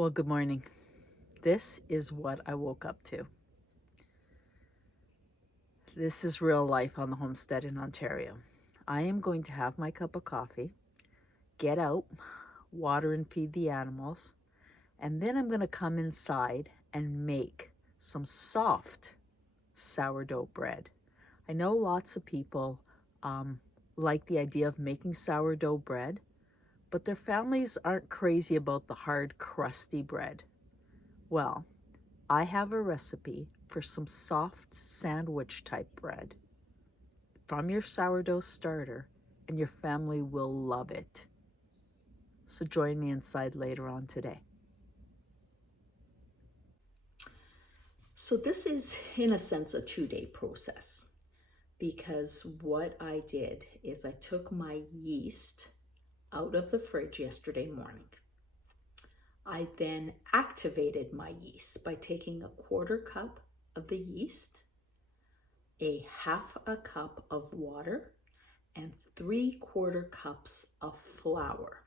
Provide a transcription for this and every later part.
Well, good morning. This is what I woke up to. This is real life on the homestead in Ontario. I am going to have my cup of coffee, get out, water and feed the animals, and then I'm going to come inside and make some soft sourdough bread. I know lots of people like the idea of making sourdough bread, but their families aren't crazy about the hard, crusty bread. Well, I have a recipe for some soft sandwich type bread from your sourdough starter, and your family will love it. So join me inside later on today. So this is, in a sense, a 2-day process, because what I did is I took my yeast out of the fridge yesterday morning. I then activated my yeast by taking a 1/4 cup of the yeast, a 1/2 cup of water, and 3/4 cups of flour.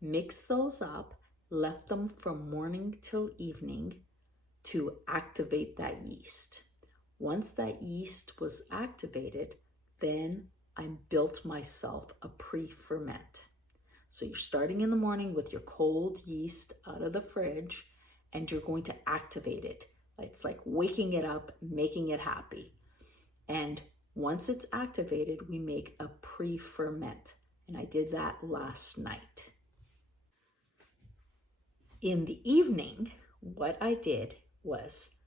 Mix those up, left them from morning till evening to activate that yeast. Once that yeast was activated, then I built myself a pre-ferment. So you're starting in the morning with your cold yeast out of the fridge, and you're going to activate it. It's like waking it up, making it happy. And once it's activated, we make a pre-ferment. And I did that last night. In the evening, what I did was,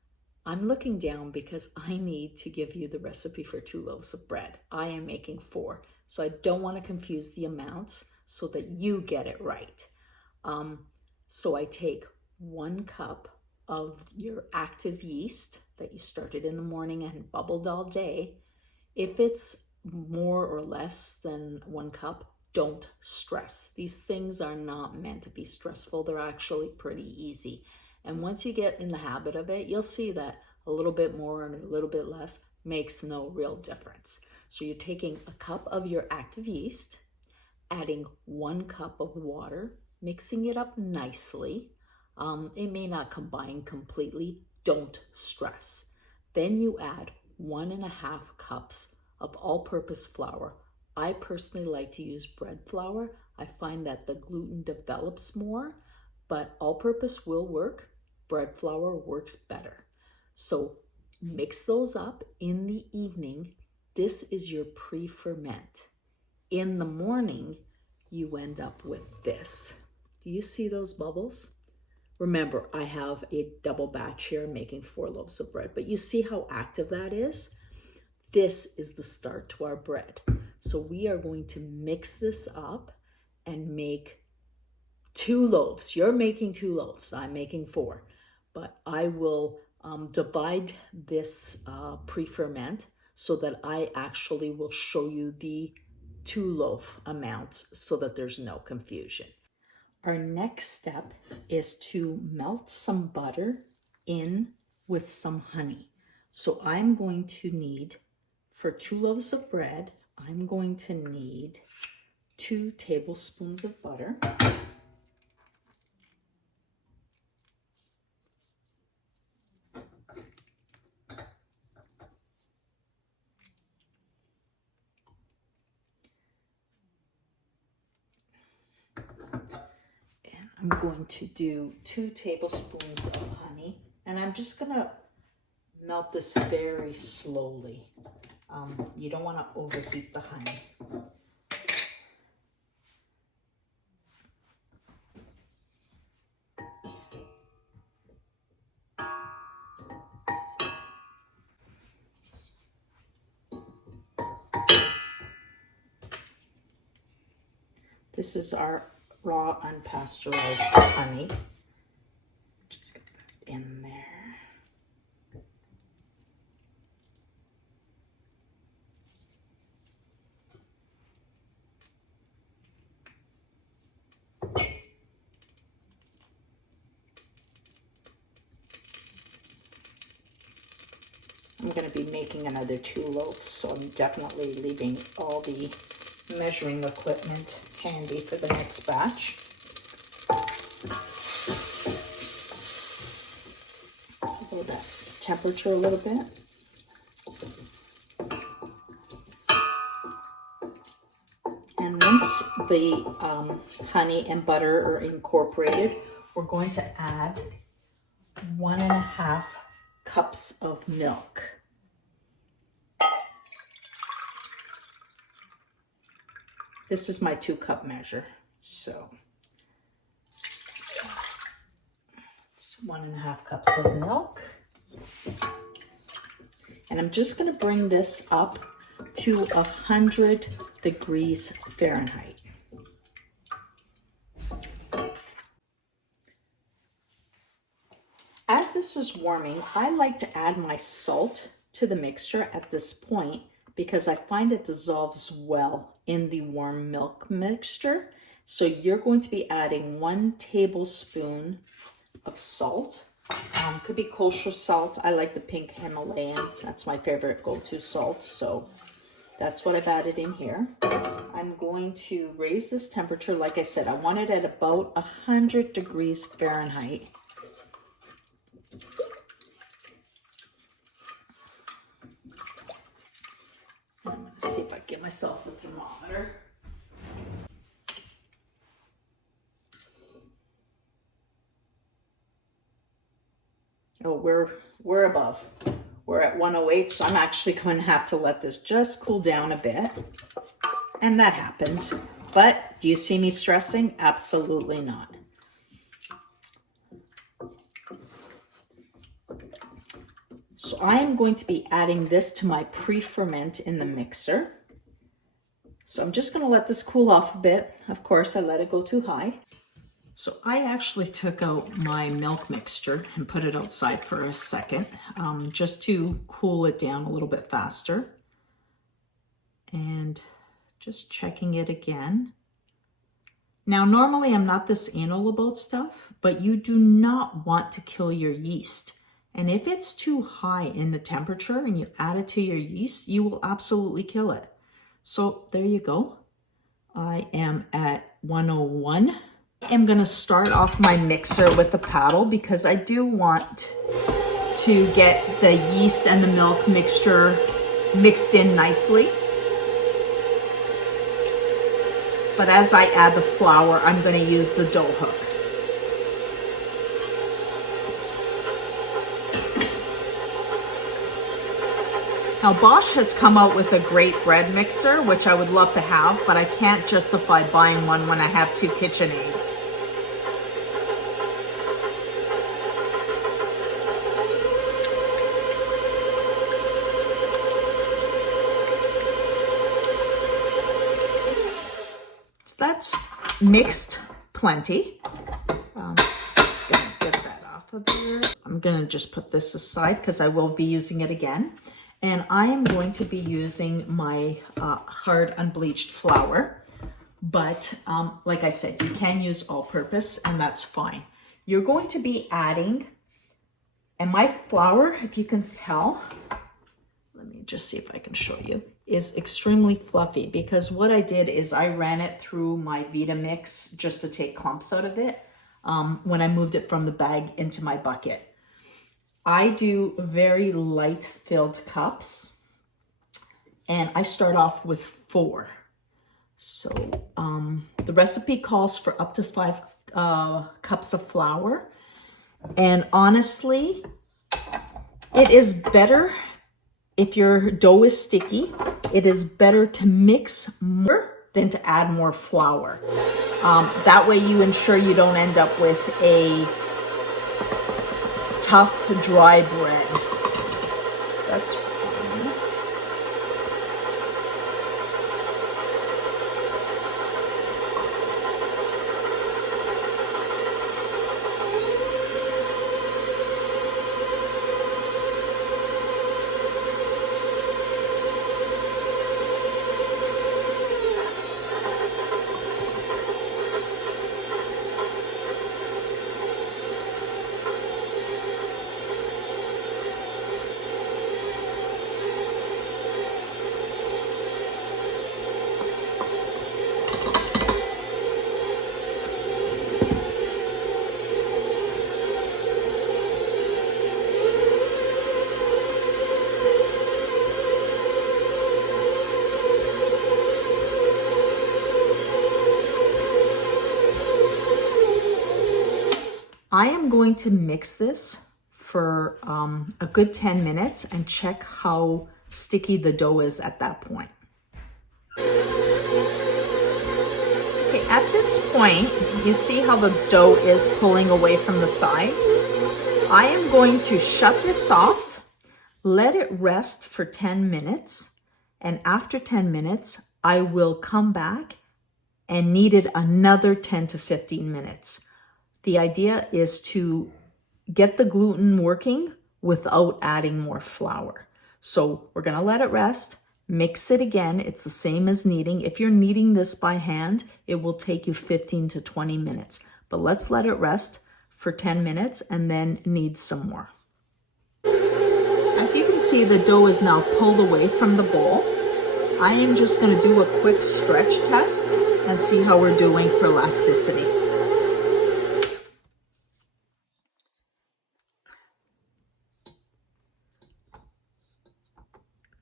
I'm looking down because I need to give you the recipe for 2 loaves of bread. I am making 4, so I don't want to confuse the amounts so that you get it right. So I take 1 cup of your active yeast that you started in the morning and bubbled all day. If it's more or less than 1 cup, don't stress. These things are not meant to be stressful. They're actually pretty easy. And once you get in the habit of it, you'll see that a little bit more and a little bit less makes no real difference. So you're taking a cup of your active yeast, adding 1 cup of water, mixing it up nicely. It may not combine completely. Don't stress. Then you add 1.5 cups of all-purpose flour. I personally like to use bread flour. I find that the gluten develops more, but all-purpose will work. Bread flour works better. So mix those up in the evening. This is your pre-ferment. In the morning, you end up with this. Do you see those bubbles? Remember, I have a double batch here making 4 loaves of bread, but you see how active that is? This is the start to our bread. So we are going to mix this up and make 2 loaves. You're making 2 loaves. I'm making 4. But I will divide this pre-ferment so that I actually will show you the 2 loaf amounts so that there's no confusion. Our next step is to melt some butter in with some honey. So I'm going to need, for 2 loaves of bread, I'm going to need 2 tablespoons of butter. I'm going to do 2 tablespoons of honey, and I'm just gonna melt this very slowly. You don't want to overheat the honey. This is our raw unpasteurized honey. Just get that in there. I'm going to be making another 2 loaves, so I'm definitely leaving all the measuring equipment handy for the next batch. lower that temperature a little bit. And once the honey and butter are incorporated, we're going to add 1.5 cups of milk. This is my 2-cup measure, so it's 1.5 cups of milk. And I'm just going to bring this up to 100 degrees Fahrenheit. As this is warming, I like to add my salt to the mixture at this point because I find it dissolves well in the warm milk mixture. So you're going to be adding 1 tablespoon of salt. Could be kosher salt. I like the pink Himalayan. That's my favorite go-to salt. So that's what I've added in here. I'm going to raise this temperature. Like I said, I want it at about 100 degrees Fahrenheit. I'm going to see if I can get myself a thermometer. Oh, we're above. We're at 108, so I'm actually going to have to let this just cool down a bit. And that happens. But do you see me stressing? Absolutely not. So I'm going to be adding this to my pre-ferment in the mixer. So I'm just going to let this cool off a bit. Of course, I let it go too high. So I actually took out my milk mixture and put it outside for a second, just to cool it down a little bit faster. And just checking it again. Now, normally I'm not this anal about stuff, but you do not want to kill your yeast. And if it's too high in the temperature and you add it to your yeast, you will absolutely kill it. So there you go. I am at 101. I'm going to start off my mixer with the paddle because I do want to get the yeast and the milk mixture mixed in nicely. But as I add the flour, I'm going to use the dough hook. Now Bosch has come out with a great bread mixer, which I would love to have, but I can't justify buying one when I have 2 KitchenAids. So that's mixed plenty. Gonna get that off of there. I'm gonna just put this aside because I will be using it again. And I am going to be using my hard unbleached flour. But like I said, you can use all-purpose and that's fine. You're going to be adding, and my flour, if you can tell, let me just see if I can show you, is extremely fluffy because what I did is I ran it through my Vitamix just to take clumps out of it when I moved it from the bag into my bucket. I do very light filled cups and I start off with 4. So the recipe calls for up to 5 cups of flour. And honestly, it is better if your dough is sticky, it is better to mix more than to add more flour. That way you ensure you don't end up with a tough, dry bread. That's fine. I am going to mix this for a good 10 minutes and check how sticky the dough is at that point. Okay, at this point, you see how the dough is pulling away from the sides? I am going to shut this off, let it rest for 10 minutes, and after 10 minutes, I will come back and knead it another 10 to 15 minutes. The idea is to get the gluten working without adding more flour. So we're gonna let it rest, mix it again. It's the same as kneading. If you're kneading this by hand, it will take you 15 to 20 minutes. But let's let it rest for 10 minutes and then knead some more. As you can see, the dough is now pulled away from the bowl. I am just gonna do a quick stretch test and see how we're doing for elasticity.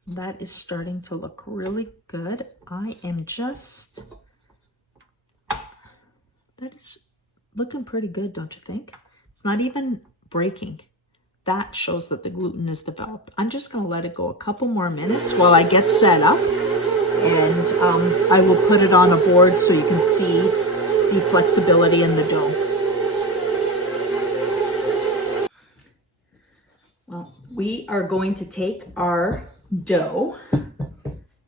That is starting to look really good. That is looking pretty good, don't you think? It's not even breaking. That shows that the gluten is developed. I'm just gonna let it go a couple more minutes while I get set up, and I will put it on a board so you can see the flexibility in the dough. Well, we are going to take our dough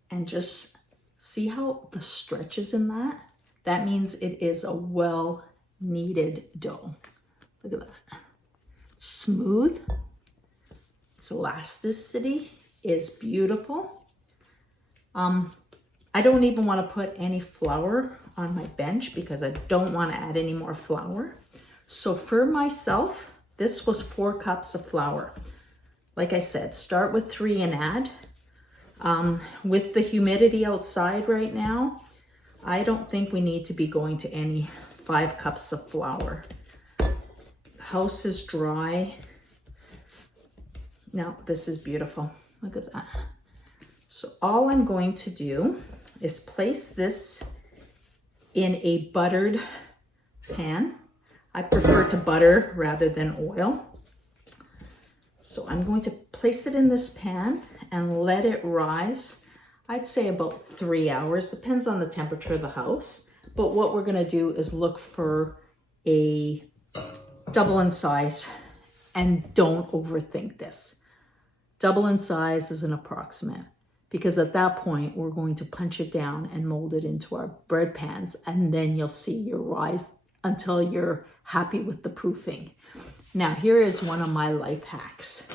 and just see how the stretch is in that. That means it is a well kneaded dough. Look at that. Smooth. Its elasticity is beautiful. I don't even want to put any flour on my bench because I don't want to add any more flour. So for myself, this was 4 cups of flour. Like I said, start with 3 and add. With the humidity outside right now, I don't think we need to be going to any 5 cups of flour. The house is dry. Now, this is beautiful. Look at that. So all I'm going to do is place this in a buttered pan. I prefer to butter rather than oil. So I'm going to place it in this pan and let it rise. I'd say about 3 hours, depends on the temperature of the house. But what we're gonna do is look for a double in size, and don't overthink this. Double in size is an approximate, because at that point, we're going to punch it down and mold it into our bread pans, and then you'll see your rise until you're happy with the proofing. Now, here is one of my life hacks.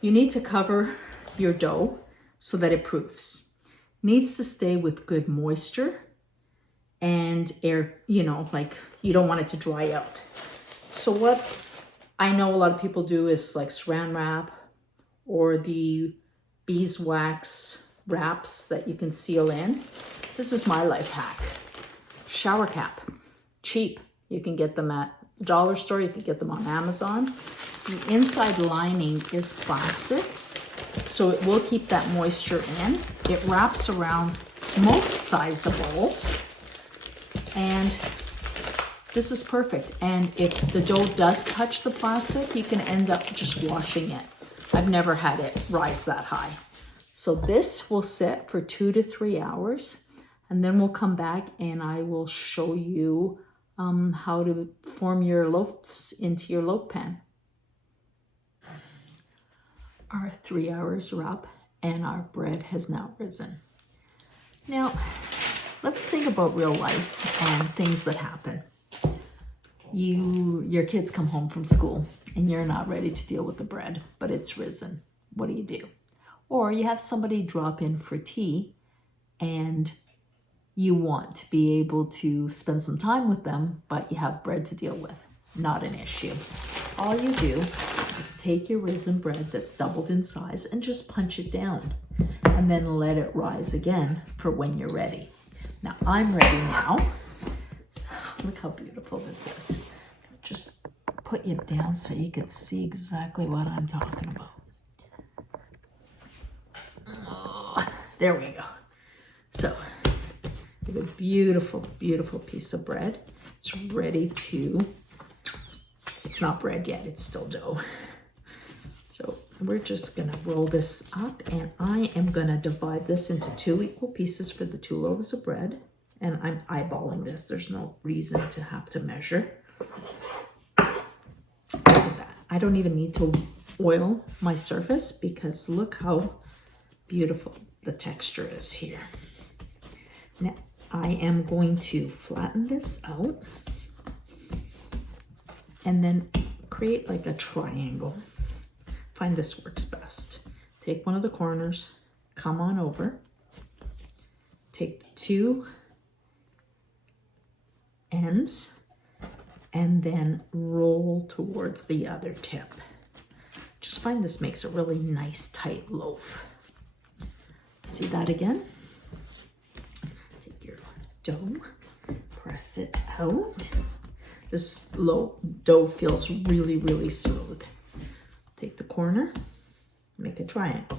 You need to cover your dough so that it proofs. Needs to stay with good moisture and air, like you don't want it to dry out. So what I know a lot of people do is like saran wrap or the beeswax wraps that you can seal in. This is my life hack. Shower cap, cheap. You can get them at dollar store, you can get them on Amazon. The inside lining is plastic, so it will keep that moisture in. It wraps around most size of bowls, and this is perfect. And if the dough does touch the plastic, you can end up just washing it. I've never had it rise that high. So this will sit for 2 to 3 hours, and then we'll come back and I will show you how to form your loaves into your loaf pan. Our 3 hours are up and our bread has now risen. Now, let's think about real life and things that happen. Your kids come home from school and you're not ready to deal with the bread, but it's risen. What do? Or you have somebody drop in for tea and you want to be able to spend some time with them, but you have bread to deal with. Not an issue. All you do is take your risen bread that's doubled in size and just punch it down and then let it rise again for when you're ready. Now I'm ready now. So look how beautiful this is. Just put it down so you can see exactly what I'm talking about. Oh, there we go. So we have a beautiful, beautiful piece of bread. It's ready to It's not bread yet, it's still dough. So we're just gonna roll this up, and I am gonna divide this into 2 equal pieces for the 2 loaves of bread. And I'm eyeballing this, there's no reason to have to measure. Look at that. I don't even need to oil my surface because look how beautiful the texture is here. Now I am going to flatten this out and then create like a triangle. Find this works best. Take one of the corners, come on over, take the 2 ends, and then roll towards the other tip. Just find this makes a really nice tight loaf. See that again? Take your dough, press it out. This dough feels really, really smooth. Take the corner, make a triangle.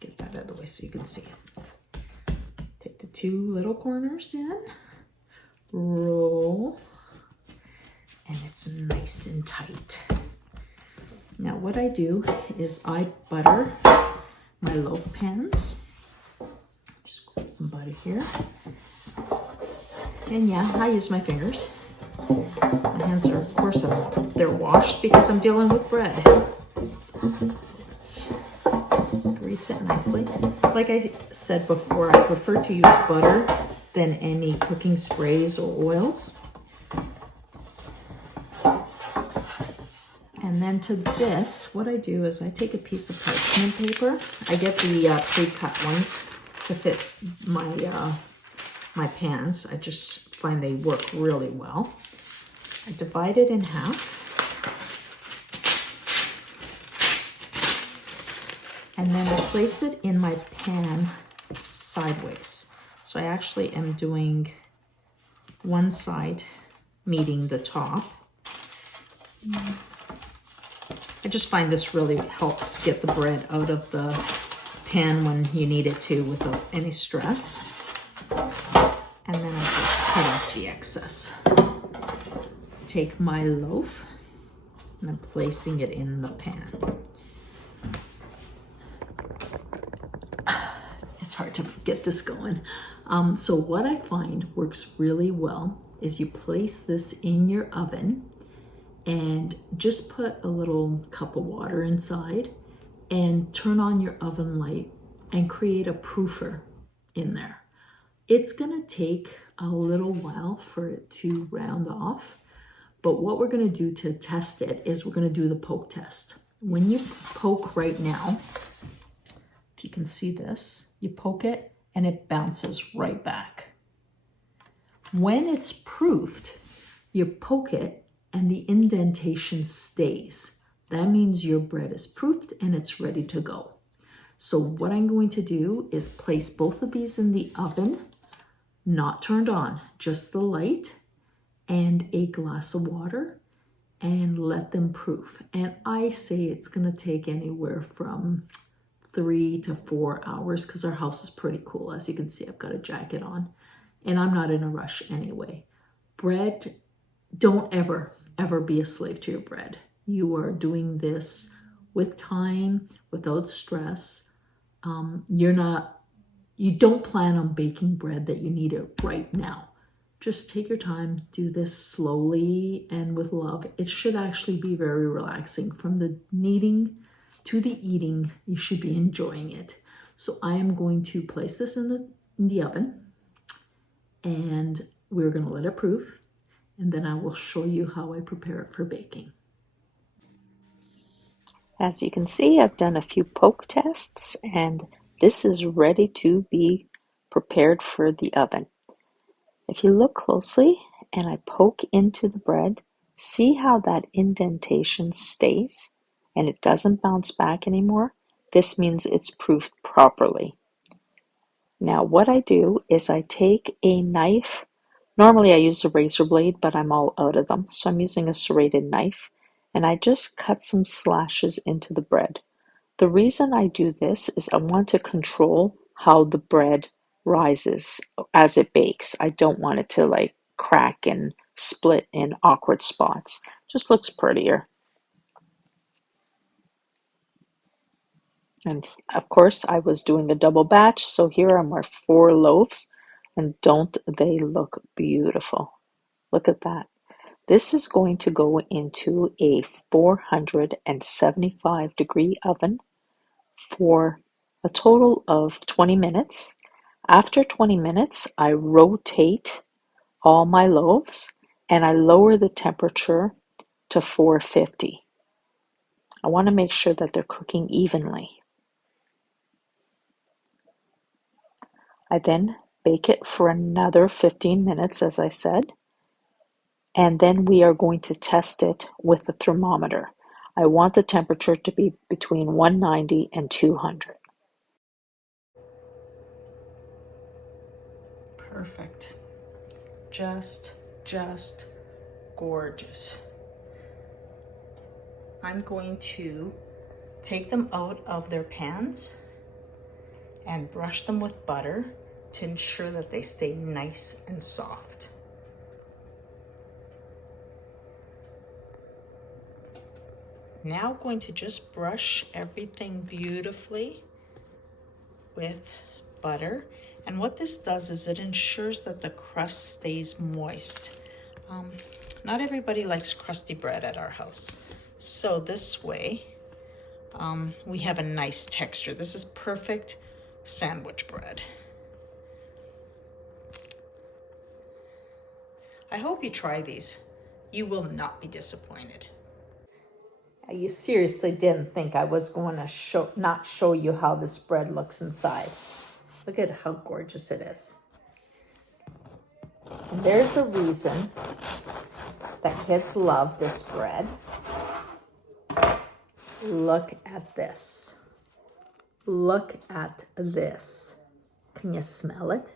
Get that out of the way so you can see it. Take the 2 little corners in, roll, and it's nice and tight. Now what I do is I butter my loaf pans. Just grab some butter here. And yeah, I use my fingers. My hands are, of course, they're washed because I'm dealing with bread. Let's grease it nicely. Like I said before, I prefer to use butter than any cooking sprays or oils. And then to this, what I do is I take a piece of parchment paper. I get the pre-cut ones to fit my pans. I just find they work really well. I divide it in half. And then I place it in my pan sideways. So I actually am doing one side meeting the top. I just find this really helps get the bread out of the pan when you need it to without any stress. And then I just cut off the excess. Take my loaf and I'm placing it in the pan. It's hard to get this going. So what I find works really well is you place this in your oven and just put a little cup of water inside and turn on your oven light and create a proofer in there. It's gonna take a little while for it to round off, but what we're gonna do to test it is we're gonna do the poke test. When you poke right now, if you can see this, you poke it and it bounces right back. When it's proofed, you poke it and the indentation stays. That means your bread is proofed and it's ready to go. So what I'm going to do is place both of these in the oven, not turned on, just the light and a glass of water, and let them proof. And I say it's gonna take anywhere from 3 to 4 hours because our house is pretty cool. As you can see, I've got a jacket on and I'm not in a rush anyway. Bread, don't ever be a slave to your bread. You are doing this with time, without stress. You don't plan on baking bread that you need it right now. Just take your time, do this slowly and with love. It should actually be very relaxing. From the kneading to the eating, you should be enjoying it. So I am going to place this in the oven and we're gonna let it proof, and then I will show you how I prepare it for baking. As you can see, I've done a few poke tests and this is ready to be prepared for the oven. If you look closely and I poke into the bread, see how that indentation stays and it doesn't bounce back anymore? This means it's proofed properly. Now what I do is I take a knife. Normally I use a razor blade, but I'm all out of them, so I'm using a serrated knife, and I just cut some slashes into the bread. The reason I do this is I want to control how the bread rises as it bakes. I don't want it to like crack and split in awkward spots. Just looks prettier. And of course, I was doing a double batch, so here are my 4 loaves, and don't they look beautiful? Look at that. This is going to go into a 475-degree oven for a total of 20 minutes. After 20 minutes, I rotate all my loaves and I lower the temperature to 450. I want to make sure that they're cooking evenly. I then bake it for another 15 minutes, as I said, and then we are going to test it with the thermometer. I want the temperature to be between 190 and 200. Perfect. Just gorgeous. I'm going to take them out of their pans and brush them with butter to ensure that they stay nice and soft. Now I'm going to just brush everything beautifully with butter. And what this does is it ensures that the crust stays moist. Not everybody likes crusty bread at our house. So this way, we have a nice texture. This is perfect sandwich bread. I hope you try these. You will not be disappointed. You seriously didn't think I was going to not show you how this bread looks inside. Look at how gorgeous it is. And there's a reason that kids love this bread. Look at this. Look at this. Can you smell it?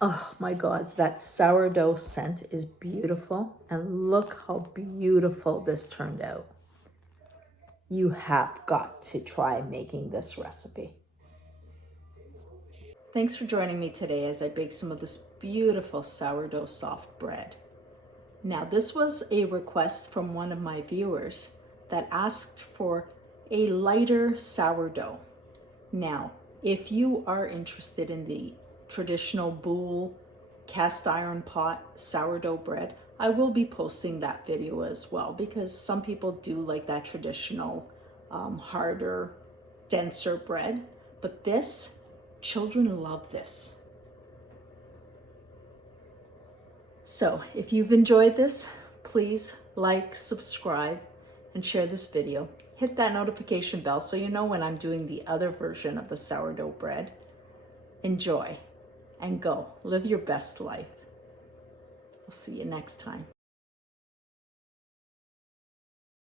Oh my God, that sourdough scent is beautiful. And look how beautiful this turned out. You have got to try making this recipe. Thanks for joining me today as I bake some of this beautiful sourdough soft bread. Now, this was a request from one of my viewers that asked for a lighter sourdough. Now, if you are interested in the traditional bowl cast iron pot sourdough bread, I will be posting that video as well because some people do like that traditional harder, denser bread. But this, children love this. So if you've enjoyed this, please like, subscribe, and share this video. Hit that notification bell so you know when I'm doing the other version of the sourdough bread. Enjoy and go live your best life. I'll see you next time.